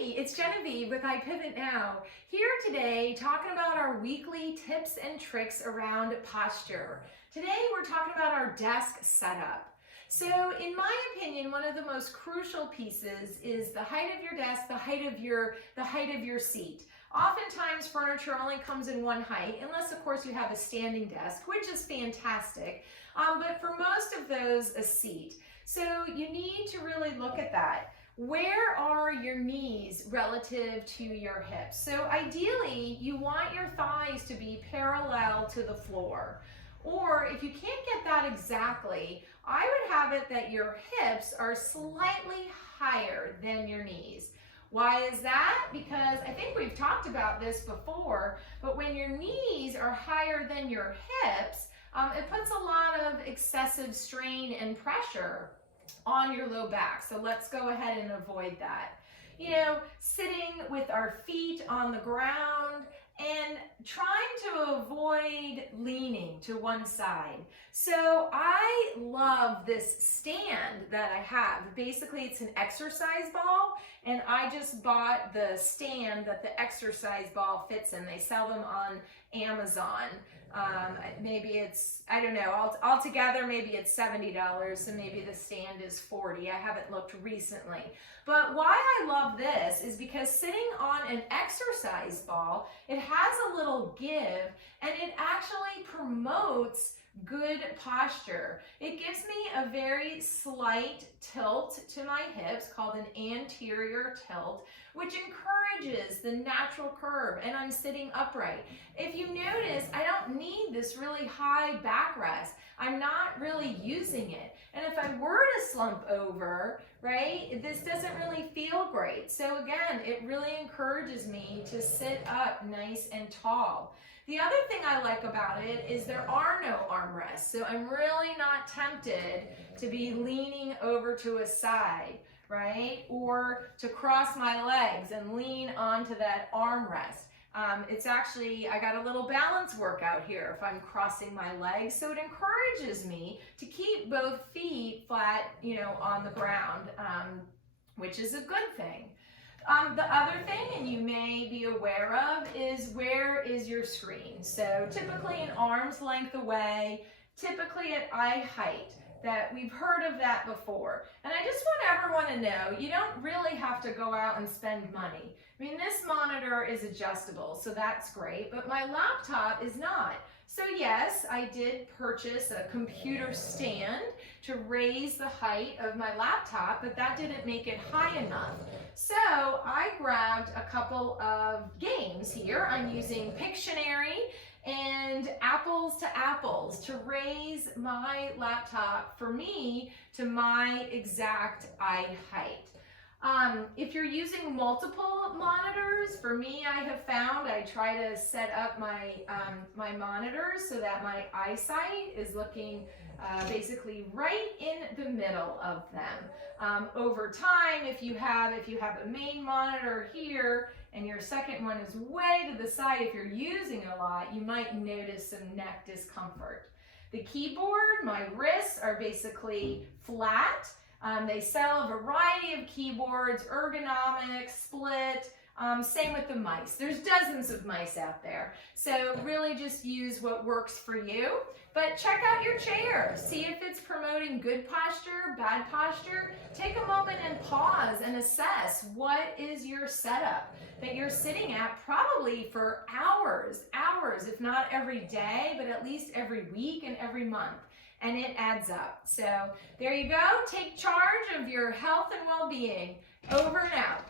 Hi, it's Genevieve with iPIVOT-now. Here today talking about our weekly tips and tricks around posture. Today we're talking about our desk setup. So in my opinion, one of the most crucial pieces is the height of your desk, the height of your seat. Oftentimes furniture only comes in one height, unless of course you have a standing desk, which is fantastic. But for most of those, a seat. So you need to really look at that. Where are your knees relative to your hips? So ideally, you want your thighs to be parallel to the floor. Or if you can't get that exactly, I would have it that your hips are slightly higher than your knees. Why is that? Because I think we've talked about this before, but when your knees are higher than your hips, it puts a lot of excessive strain and pressure on your low back. So let's go ahead and avoid that. You know, sitting with our feet on the ground and trying to avoid leaning to one side. So I love this stand that I have. Basically, it's an exercise ball, and I just bought the stand that the exercise ball fits in. They sell them on Amazon. Maybe it's, I don't know, altogether maybe it's $70, so maybe the stand is $40. I haven't looked recently. But why I love this is because sitting on an exercise ball, it has a little give, and it actually promotes good posture. It gives me a very slight tilt to my hips called an anterior tilt, which encourages the natural curve, and I'm sitting upright. If you notice, I don't need this really high backrest. I'm not really using it. And if I were to slump over, right, this doesn't really feel great. So again, it really encourages me to sit up nice and tall. The other thing I like about it is there are no armrests, so I'm really not tempted to be leaning over to a side, right? Or to cross my legs and lean onto that armrest. It's actually, I got a little balance workout here if I'm crossing my legs, so it encourages me to keep both feet flat, you know, on the ground, which is a good thing. The other thing, and you may be aware of, is where is your screen? So typically an arm's length away, typically at eye height. That we've heard of that before. And I just want everyone to know, you don't really have to go out and spend money. I mean, this monitor is adjustable, so that's great, but my laptop is not. So yes, I did purchase a computer stand to raise the height of my laptop, but that didn't make it high enough. So I grabbed a couple of games here. I'm using Pictionary and Apples to Apples to raise my laptop for me to my exact eye height. If you're using multiple monitors, for me, I have found I try to set up my my monitors so that my eyesight is looking basically right in the middle of them. Over time, if you have a main monitor here and your second one is way to the side, if you're using it a lot, you might notice some neck discomfort. The keyboard, my wrists are basically flat. They sell a variety of keyboards, ergonomic, split, same with the mice. There's dozens of mice out there. So really just use what works for you. But check out your chair. See if it's promoting good posture, bad posture. Take a moment and pause and assess what is your setup that you're sitting at probably for hours, if not every day, but at least every week and every month. And it adds up. So there you go. Take charge of your health and well-being. Over and out.